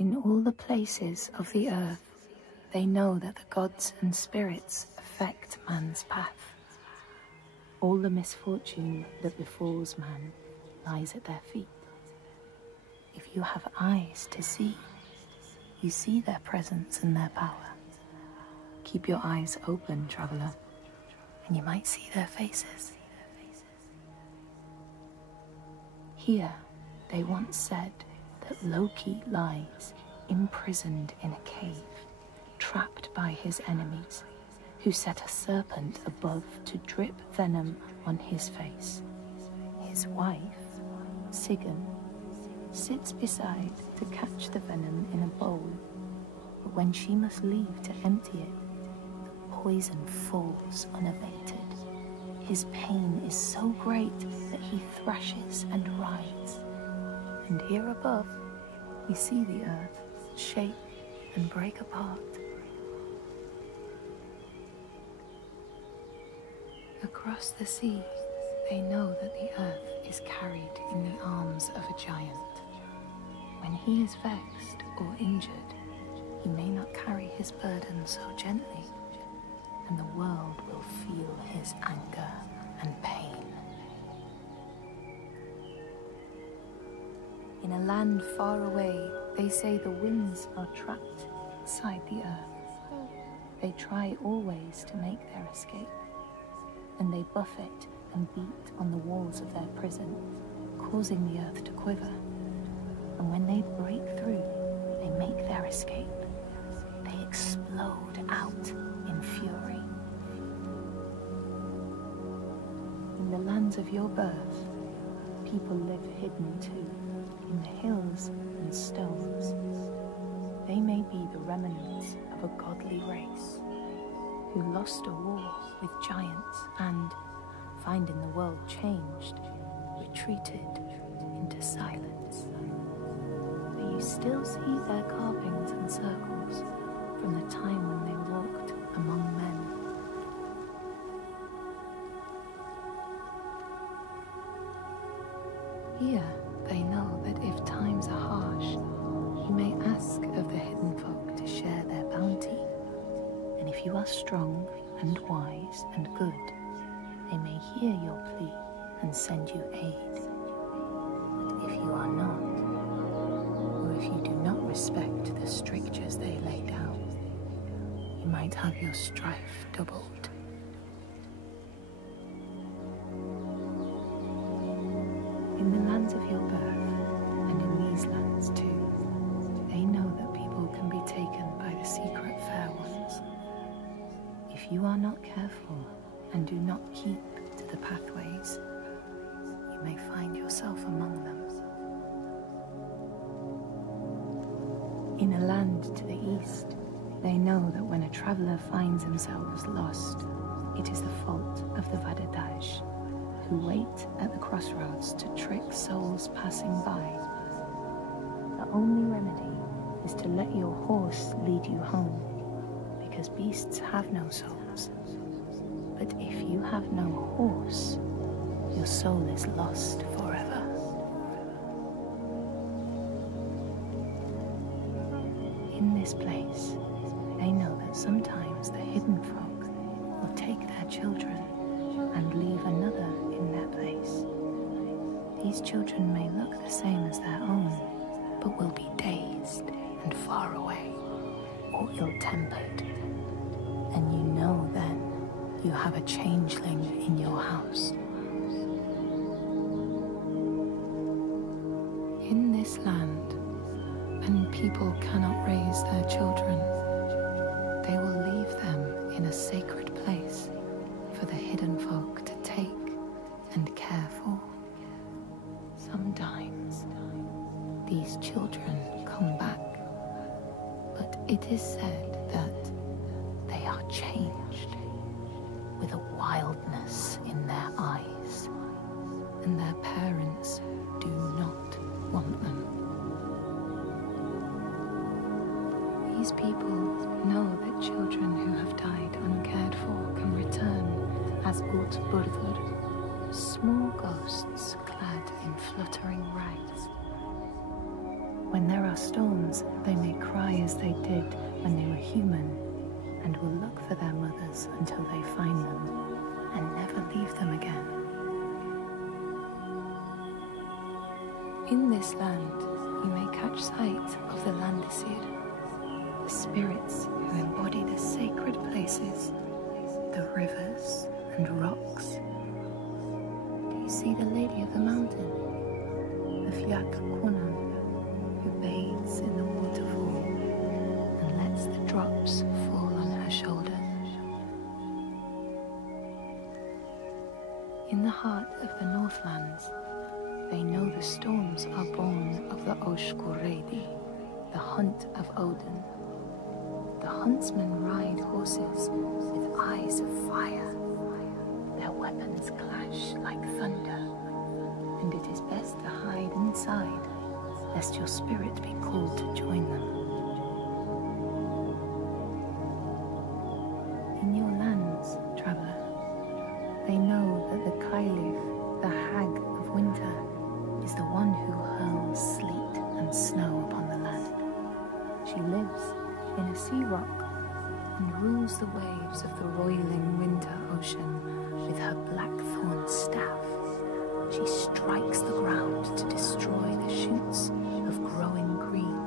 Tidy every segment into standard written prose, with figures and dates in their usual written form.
In all the places of the earth, they know that the gods and spirits affect man's path. All the misfortune that befalls man lies at their feet. If you have eyes to see, you see their presence and their power. Keep your eyes open, traveler, and you might see their faces. Here, they once said that Loki lies imprisoned in a cave, trapped by his enemies, who set a serpent above to drip venom on his face. His wife, Sigyn, sits beside to catch the venom in a bowl, but when she must leave to empty it, the poison falls unabated. His pain is so great that he thrashes and writhes. And here above, we see the earth shake and break apart. Across the sea, they know that the earth is carried in the arms of a giant. When he is vexed or injured, he may not carry his burden so gently, and the world will feel his anger and pain. In a land far away, they say the winds are trapped inside the earth. They try always to make their escape, and they buffet and beat on the walls of their prison, causing the earth to quiver. And when they break through, they make their escape. They explode out in fury. In the lands of your birth, people live hidden too, in the hills and stones. They may be the remnants of a godly race, who lost a war with giants and, finding the world changed, retreated into silence. But you still see their carvings and circles from the time when they walked among men. Here, they know that if times are harsh, you may ask of the hidden folk to share their bounty. And if you are strong and wise and good, they may hear your plea and send you aid. But if you are not, or if you do not respect the strictures they lay down, you might have your strife doubled. In the lands of your birth, and in these lands too, they know that people can be taken by the secret fair ones. If you are not careful and do not keep to the pathways, you may find yourself among them. In a land to the east, they know that when a traveler finds themselves lost, it is the fault of the Vadadash, who wait at the crossroads to trick souls passing by. The only remedy is to let your horse lead you home, because beasts have no souls. But if you have no horse, your soul is lost forever. In this place, they know that sometimes the hidden folk will take their children and leave another in their place. These children may look the same as their own, but will be dazed and far away, or ill-tempered. And you know then you have a changeling in your house. In this land, when people cannot raise their children, they will leave them in a sacred place for the hidden folk to take and care for. Sometimes these children come back, but it is said that they are changed, with a wildness in their eyes, and their parents do not want them. These people know that children who have died uncared for can return as Útburður, small ghosts clad in fluttering rags. When there are storms, they may cry as they did when they were human, and will look for their mothers until they find them, and never leave them again. In this land, you may catch sight of the Landdisasteinar, the spirits who embody the sacred places, the rivers and rocks. Do you see the Lady of the Mountain, the Fiat Kunan, who bathes in the waterfall and lets the drops fall on her shoulders? In the heart of the Northlands, they know the storms are born of the Oshkuredi, the hunt of Odin. The huntsmen ride horses with eyes of fire. Their weapons clash like thunder, and it is best to hide inside, lest your spirit be called to join them. In your lands, traveler, they know that the Kailif, the hag of winter, is the one who hurls sleet and snow upon the land. She lives in a sea rock and rules the waves of the roiling winter ocean with her blackthorn staff. She strikes the ground to destroy the shoots of growing green,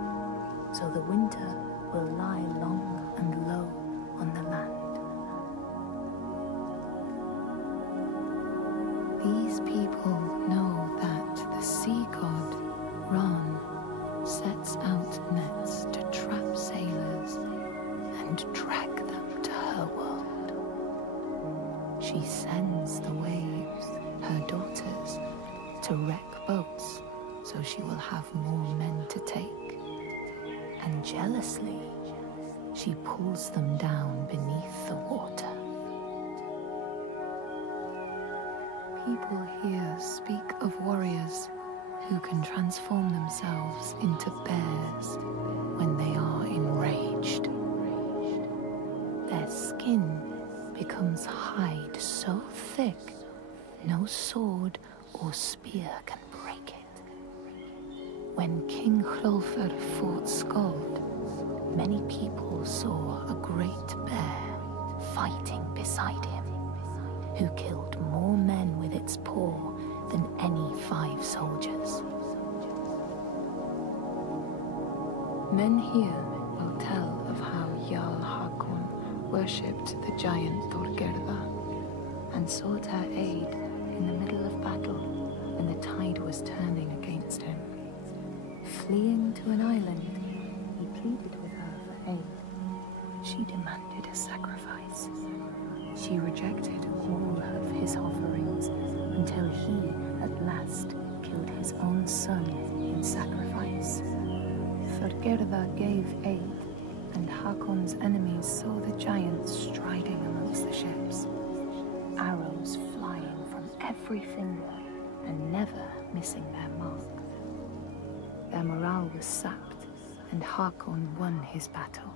so the winter will lie long and low on the land. These people know that the sea god, Ran, sets out nets to trap sailors and drag them to her world. She sends the waves, her daughters, to wreck boats so she will have more men to take. And jealously, she pulls them down beneath the water. People here speak of warriors who can transform themselves into bears when they are enraged. Their skin becomes hide so thick, no sword or spear can break it. When King Hrolfr fought Skald, many people saw a great bear fighting beside him, who killed more men with its paw than any 5 soldiers. Men here will tell of how Jarl Hakon worshipped the giant Thorgerða and sought her aid in the middle of battle when the tide was turning against him. Fleeing to an island, he pleaded with her for aid. She demanded a sacrifice. She rejected all of his offerings until he, at last, killed his own son in sacrifice. Thorgerða gave aid, and Hakon's enemies saw the giants striding amongst the ships, arrows flying from every finger and never missing their mark. Their morale was sapped, and Hakon won his battle.